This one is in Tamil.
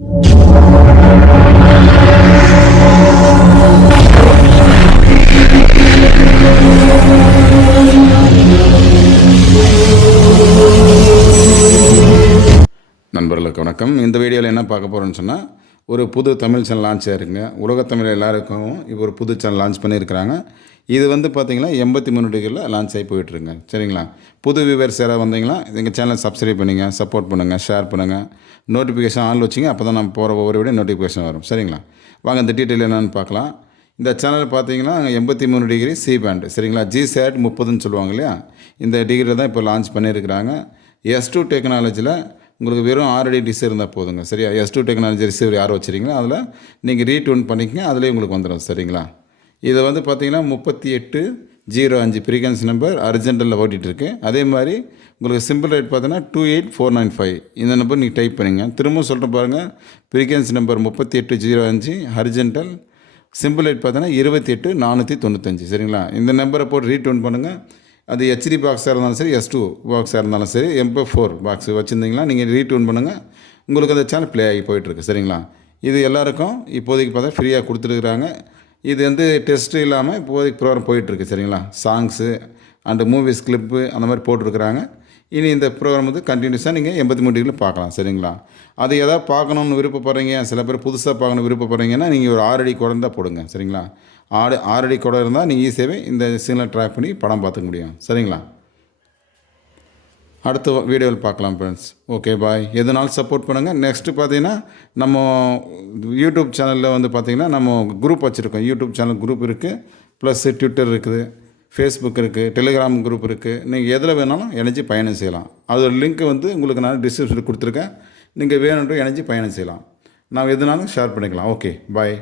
நண்பர்களுக்கு வணக்கம். இந்த வீடியோவில் என்ன பார்க்க போகிறோன்னு சொன்னால், ஒரு புது தமிழ் சேனல் லான்ச் ஆகிருக்குங்க. உலகத்தமிழ் எல்லாருக்கும் இப்போ ஒரு புது சேனல் லான்ச் பண்ணியிருக்கிறாங்க. இது வந்து பார்த்திங்கன்னா 83 டிகிரியில் லான்ச் ஆகி போயிட்டுருங்க. சரிங்களா? புது வியூவர்ஸ் யாராவது வந்தீங்கன்னா எங்கள் சேனலை சப்ஸ்கிரைப் பண்ணிங்க, சப்போர்ட் பண்ணுங்கள், ஷேர் பண்ணுங்கள், நோட்டிஃபிகேஷன் ஆன் வச்சிங்க. அப்போ தான் நம்ம போகிற ஒவ்வொரு வீடியோ நோட்டிஃபிகேஷன் வரும். சரிங்களா? வாங்க இந்த டீட்டெயில் என்னென்னு பார்க்கலாம். இந்த சேனல் பார்த்தீங்கன்னா 83 டிகிரி சி பேண்ட். சரிங்களா? GSAT 30ன்னு சொல்லுவாங்க இல்லையா? இந்த டிகிரியில் தான் இப்போ லான்ச் பண்ணியிருக்கிறாங்க. S2 டெக்னாலஜியில் உங்களுக்கு வெறும் 6 அடி டிஸ் இருந்தால் போதுங்க. சரியா? S2 டெக்னாலஜி ரிசீவர் யார் வச்சுருக்கீங்களோ அதில் நீங்கள் ரீட்யூன் பண்ணிக்கங்க, அதிலே உங்களுக்கு வந்துடும். சரிங்களா? இது வந்து பார்த்தீங்கன்னா 3805 ஃப்ரீக்வன்சி நம்பர் அர்ஜென்டலில் ஓட்டிகிட்ருக்கு. அதே மாதிரி உங்களுக்கு சிம்பிள் ரேட் பார்த்தீங்கன்னா 28495. இந்த நம்பர் நீங்கள் டைப் பண்ணிங்க. திரும்ப சொல்கிறேன் பாருங்கள். ஃப்ரீக்வன்சி நம்பர் 3805 ஹரிஜென்டல், சிம்பிள் ரேட் பார்த்தீங்கன்னா 28495. சரிங்களா? இந்த நம்பரை போட்டு ரீட்யூன் பண்ணுங்கள். அது HD பாக்ஸாக இருந்தாலும் சரி, S2 பாக்ஸாக இருந்தாலும் சரி, MP4 பாக்ஸ் வச்சுருந்தீங்கன்னா நீங்கள் ரீட்யூன் பண்ணுங்கள். உங்களுக்கு அந்த சேனல் ப்ளே ஆகி போயிட்டுருக்கு. சரிங்களா? இது எல்லாருக்கும் இப்போதைக்கு பார்த்தா ஃப்ரீயாக கொடுத்துருக்குறாங்க. இது வந்து டெஸ்ட்டு இல்லாமல் இப்போதைக்கு ப்ரோக்ராம் போயிட்டுருக்கு. சரிங்களா? சாங்ஸு அண்டு மூவிஸ் கிளிப்பு அந்த மாதிரி போட்டிருக்கிறாங்க. இனி இந்த ப்ரோக்ராம் வந்து கண்டினியூஸாக நீங்கள் 83 டிகிரியில் பார்க்கலாம். சரிங்களா? அது எதாவது பார்க்கணுன்னு விருப்பப்படுறீங்க, சில பேர் புதுசாக பார்க்கணும் விருப்பப்படுறீங்கன்னா நீங்கள் ஒரு 6 அடி குடம் தான் போடுங்க. சரிங்களா? 6 அடி குடம் இருந்தால் நீங்கள் ஈஸியாகவே இந்த சிக்னல் ட்ராக் பண்ணி படம் பார்த்துக்க முடியும். சரிங்களா? அடுத்த வீடியோவில் பார்க்கலாம் ஃப்ரெண்ட்ஸ். ஓகே, பாய். எதுனாலும் சப்போர்ட் பண்ணுங்கள். நெக்ஸ்ட்டு பார்த்தீங்கன்னா நம்ம யூடியூப் சேனலில் வந்து பார்த்திங்கன்னா நம்ம குரூப் வச்சுருக்கோம். யூடியூப் சேனல் குரூப் இருக்குது, ப்ளஸ் ட்விட்டர் இருக்குது, ஃபேஸ்புக் இருக்குது, டெலிகிராம் குரூப் இருக்குது. நீங்கள் எதில் வேணாலும் இணைஞ்சு பயணம் செய்யலாம். அதோட லிங்க் வந்து உங்களுக்கு நான் டிஸ்கிரிப்ஷனில் கொடுத்துருக்கேன். நீங்கள் வேணுன்ற இணைஞ்சு பயணம் செய்யலாம். நான் எதுனாலும் ஷேர் பண்ணிக்கலாம். ஓகே, பாய்.